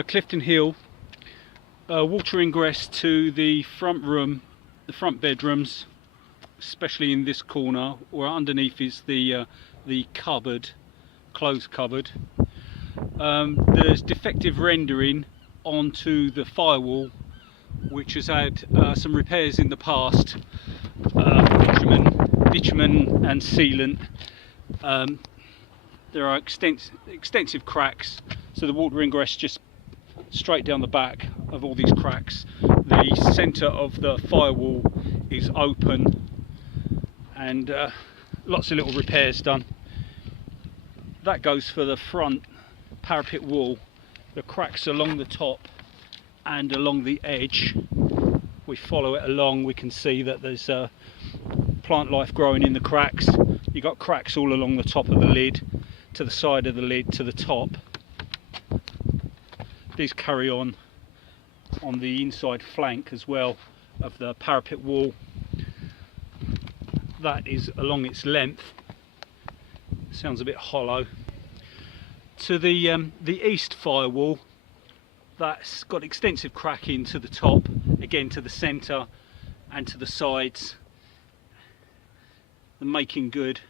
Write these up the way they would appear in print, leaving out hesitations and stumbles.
Clifton Hill, water ingress to the front room, the front bedrooms, especially in this corner, where underneath is the cupboard, clothes cupboard. There's defective rendering onto the firewall, which has had some repairs in the past, bitumen and sealant. There are extensive cracks, so the water ingress just straight down the back of all these cracks. The centre of the firewall is open, and lots of little repairs done. That goes for the front parapet wall. The cracks along the top and along the edge, we follow it along, we can see that there's plant life growing in the cracks. You've got cracks all along the top of the lid, to the side of the lid, to the top. These carry on the inside flank as well of the parapet wall. That is along its length. Sounds a bit hollow. To the east firewall, that's got extensive cracking to the top, again to the centre and to the sides. The making good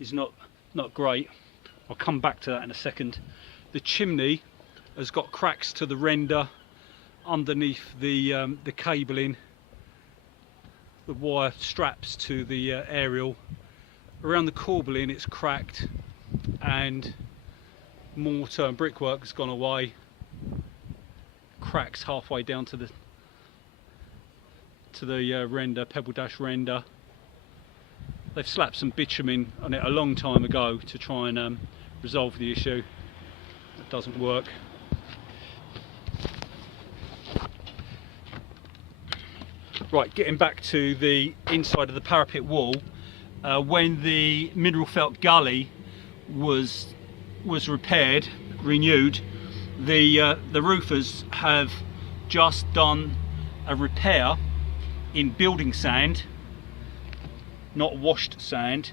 is not great. I'll come back to that in a second. The chimney has got cracks to the render underneath the cabling, the wire straps to the aerial. Around the corbelling it's cracked, and mortar and brickwork has gone away. Cracks halfway down to the render, pebble dash render. They've slapped some bitumen on it a long time ago to try and resolve the issue. It doesn't work. Right, getting back to the inside of the parapet wall, when the mineral felt gully was repaired, renewed, the roofers have just done a repair in building sand, not washed sand,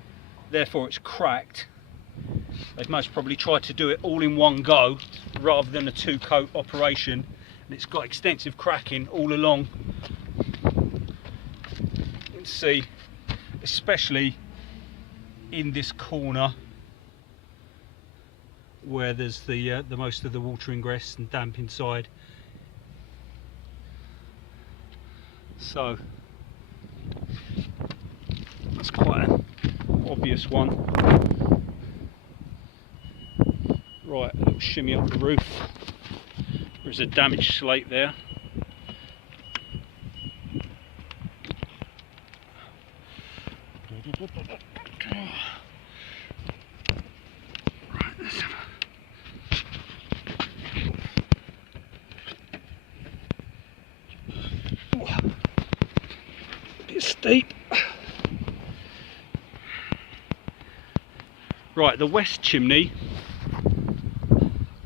therefore it's cracked. They've most probably tried to do it all in one go rather than a two-coat operation, and it's got extensive cracking all along. You can see, especially in this corner where there's the most of the water ingress and damp inside. So that's quite an obvious one. Right, a little shimmy up the roof. There's a damaged slate there. Right, let's have a bit steep. Right, the west chimney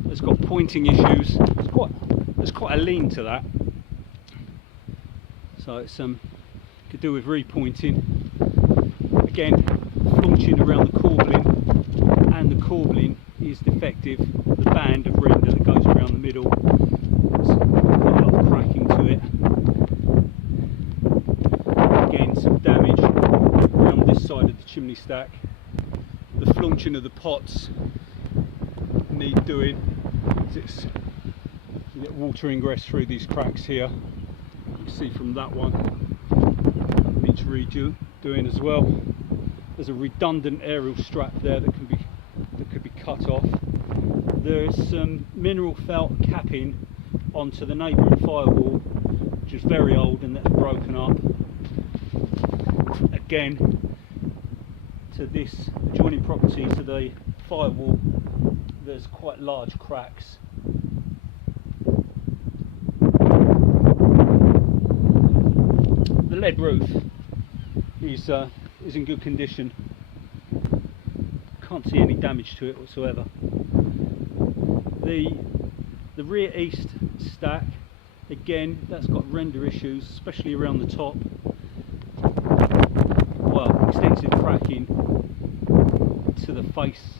has got pointing issues. There's quite a lean to that, so it's could do with repointing. Again, flaunching around the corbelling, and the corbelling is defective. The band of render that goes around the middle, there's quite a lot of cracking to it. Again, some damage around this side of the chimney stack. The flaunching of the pots need doing. You get water ingress through these cracks here. You can see from that one needs redoing as well. There's a redundant aerial strap there that could be cut off. There is some mineral felt capping onto the neighbouring firewall, which is very old and that's broken up. Again, to this adjoining property, to the firewall, there's quite large cracks. The lead roof is in good condition. Can't see any damage to it whatsoever. The rear east stack, again, that's got render issues, especially around the top. Well, extensive cracking to the face.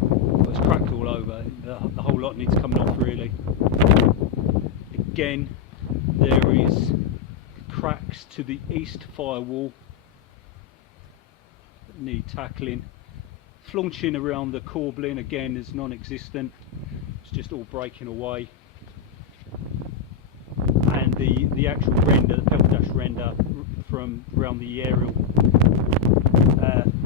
Well, it's crack all over. The whole lot needs coming off really. Again, there is cracks to the east firewall that need tackling. Flaunching around the corbelling again is non-existent. It's just all breaking away. And the actual render, the pebble dash render from around the aerial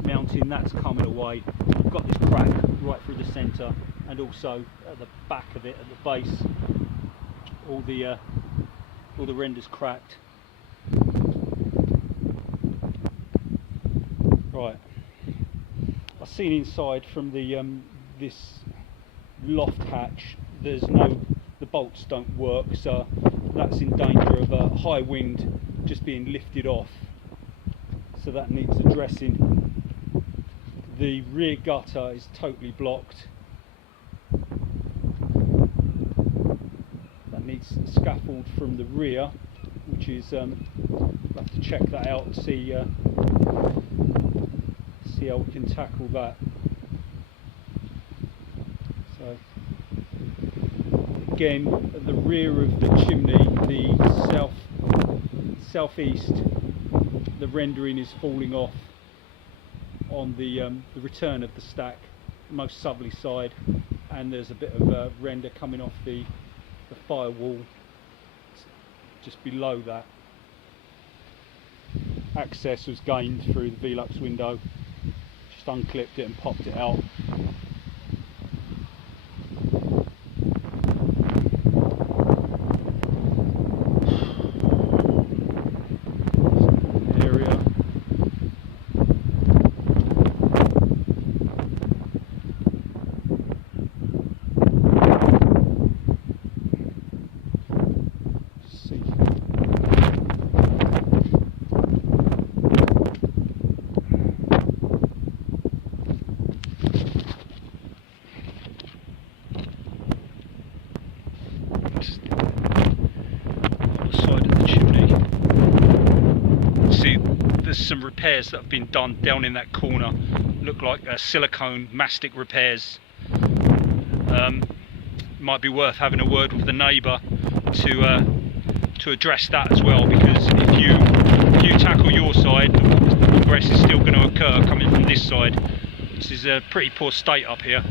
mounting, that's coming away. I've got this crack right through the centre, and also at the back of it, at the base, all the renders cracked. Right, I've seen inside from the this loft hatch, the bolts don't work, so that's in danger of a high wind just being lifted off, so that needs addressing. The rear gutter is totally blocked. That needs a scaffold from the rear, which is I'll have to check that out and see how we can tackle that. So again, at the rear of the chimney, the southeast, the rendering is falling off on the return of the stack, most southerly side, and there's a bit of render coming off the firewall just below that. Access was gained through the Velux window, just unclipped it and popped it out. There's some repairs that have been done down in that corner, look like silicone mastic repairs. Might be worth having a word with the neighbour to address that as well, because if you tackle your side, the water ingress is still going to occur coming from this side. This is a pretty poor state up here.